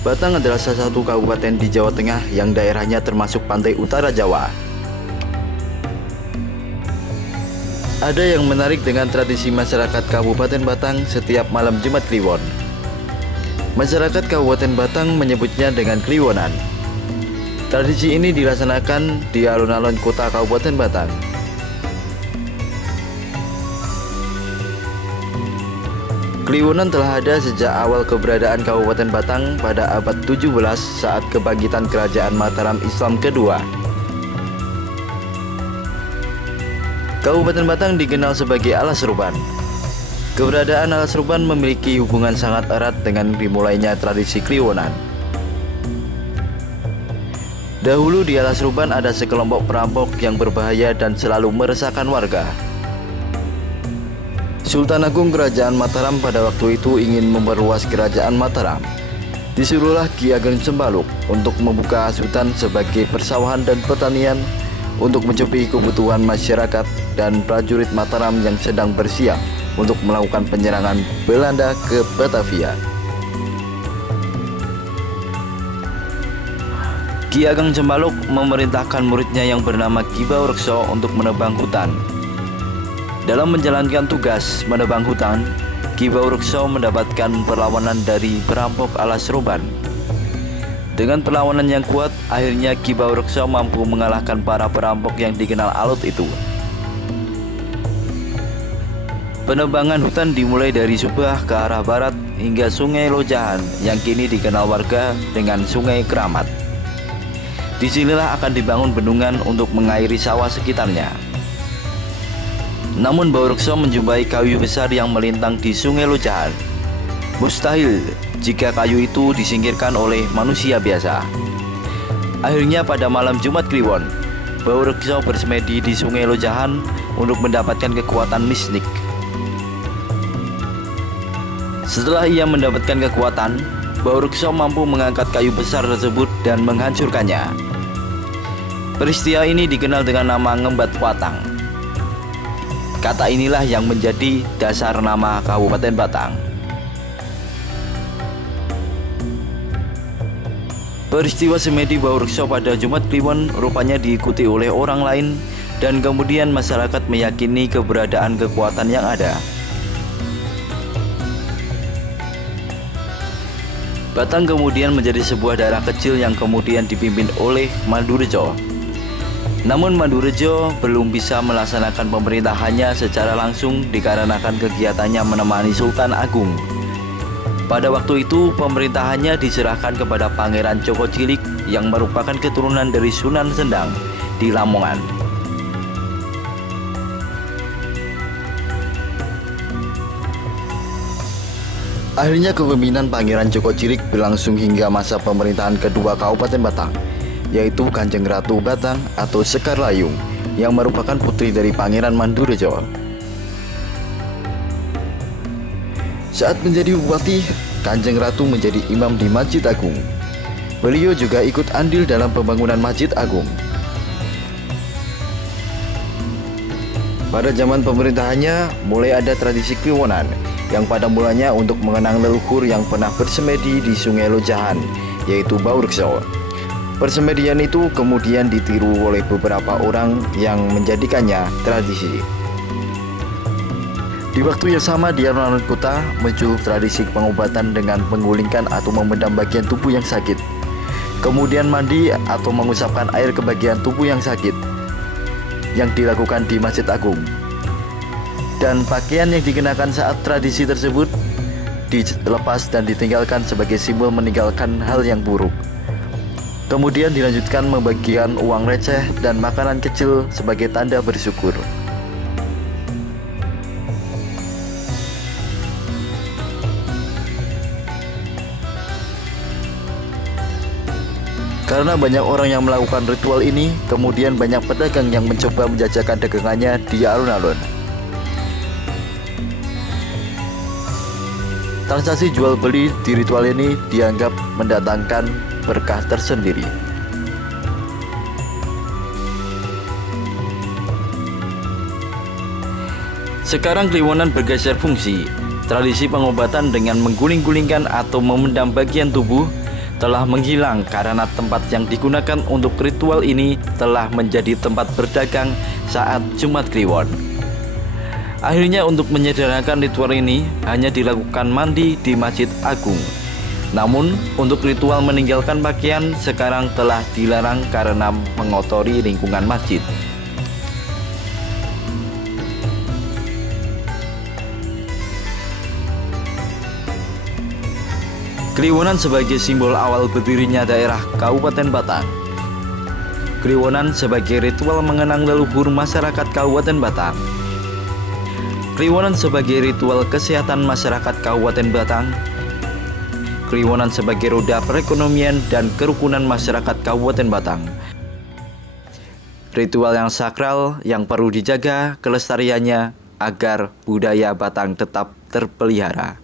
Batang adalah salah satu kabupaten di Jawa Tengah yang daerahnya termasuk pantai utara Jawa. Ada yang menarik dengan tradisi masyarakat Kabupaten Batang setiap malam Jumat Kliwon. Masyarakat Kabupaten Batang menyebutnya dengan Kliwonan. Tradisi ini dilaksanakan di alun-alun kota Kabupaten Batang. Kliwonan telah ada sejak awal keberadaan Kabupaten Batang pada abad 17 saat kebangkitan Kerajaan Mataram Islam kedua. Kabupaten Batang dikenal sebagai Alas Ruban. Keberadaan Alas Ruban memiliki hubungan sangat erat dengan dimulainya tradisi Kliwonan. Dahulu di Alas Ruban ada sekelompok perampok yang berbahaya dan selalu meresahkan warga. Sultan Agung Kerajaan Mataram pada waktu itu ingin memperluas Kerajaan Mataram. Disuruhlah Ki Ageng Cembaluk untuk membuka hasutan sebagai persawahan dan pertanian untuk mencukupi kebutuhan masyarakat dan prajurit Mataram yang sedang bersiap untuk melakukan penyerangan Belanda ke Batavia. Ki Ageng Cembaluk memerintahkan muridnya yang bernama Ki Baurekso untuk menebang hutan. Dalam menjalankan tugas menebang hutan, Ki Baurekso mendapatkan perlawanan dari perampok Alas Ruban. Dengan perlawanan yang kuat, akhirnya Ki Baurekso mampu mengalahkan para perampok yang dikenal alot itu. Penebangan hutan dimulai dari Subah ke arah barat hingga Sungai Lojahan yang kini dikenal warga dengan Sungai Keramat. Disinilah akan dibangun bendungan untuk mengairi sawah sekitarnya. Namun Baurekso menjumpai kayu besar yang melintang di Sungai Lojahan. Mustahil jika kayu itu disingkirkan oleh manusia biasa. Akhirnya pada malam Jumat Kliwon, Baurekso bersemedi di Sungai Lojahan untuk mendapatkan kekuatan mistik. Setelah ia mendapatkan kekuatan, Baurekso mampu mengangkat kayu besar tersebut dan menghancurkannya. Peristiwa ini dikenal dengan nama Ngembat Watang. Kata inilah yang menjadi dasar nama Kabupaten Batang. Peristiwa semedi Baurekso pada Jumat Kliwon rupanya diikuti oleh orang lain dan kemudian masyarakat meyakini keberadaan kekuatan yang ada. Batang kemudian menjadi sebuah daerah kecil yang kemudian dipimpin oleh Madurajo. Namun Madurajo belum bisa melaksanakan pemerintahannya secara langsung dikarenakan kegiatannya menemani Sultan Agung. Pada waktu itu pemerintahannya diserahkan kepada Pangeran Joko Cilik yang merupakan keturunan dari Sunan Sendang di Lamongan. Akhirnya kepemimpinan Pangeran Joko Cilik berlangsung hingga masa pemerintahan kedua Kabupaten Batang, yaitu Kanjeng Ratu Batang atau Sekar Layung yang merupakan putri dari Pangeran Madurajo. Saat menjadi bupati, Kanjeng Ratu menjadi imam di Masjid Agung. Beliau juga ikut andil dalam pembangunan Masjid Agung. Pada zaman pemerintahannya, mulai ada tradisi Kliwonan yang pada mulanya untuk mengenang leluhur yang pernah bersemedi di Sungai Lojahan, yaitu Baurekso. Persemedian itu kemudian ditiru oleh beberapa orang yang menjadikannya tradisi. Di waktu yang sama di alun-alun kota muncul tradisi pengobatan dengan menggulingkan atau memendam bagian tubuh yang sakit. Kemudian mandi atau mengusapkan air ke bagian tubuh yang sakit yang dilakukan di Masjid Agung. Dan pakaian yang dikenakan saat tradisi tersebut dilepas dan ditinggalkan sebagai simbol meninggalkan hal yang buruk. Kemudian dilanjutkan membagikan uang receh dan makanan kecil sebagai tanda bersyukur. Karena banyak orang yang melakukan ritual ini, kemudian banyak pedagang yang mencoba menjajakan dagangannya di alun-alun. Transaksi jual beli di ritual ini dianggap mendatangkan berkah tersendiri. Sekarang Kliwonan bergeser fungsi. Tradisi pengobatan dengan mengguling-gulingkan atau memendam bagian tubuh telah menghilang karena tempat yang digunakan untuk ritual ini telah menjadi tempat berdagang saat Jumat Kliwon. Akhirnya untuk menyederhanakan ritual ini hanya dilakukan mandi di Masjid Agung. Namun untuk ritual meninggalkan pakaian sekarang telah dilarang karena mengotori lingkungan masjid. Kliwonan sebagai simbol awal berdirinya daerah Kabupaten Batang. Kliwonan sebagai ritual mengenang leluhur masyarakat Kabupaten Batang. Kliwonan sebagai ritual kesehatan masyarakat Kabupaten Batang. Kliwonan sebagai roda perekonomian dan kerukunan masyarakat Kabupaten Batang. Ritual yang sakral yang perlu dijaga kelestariannya agar budaya Batang tetap terpelihara.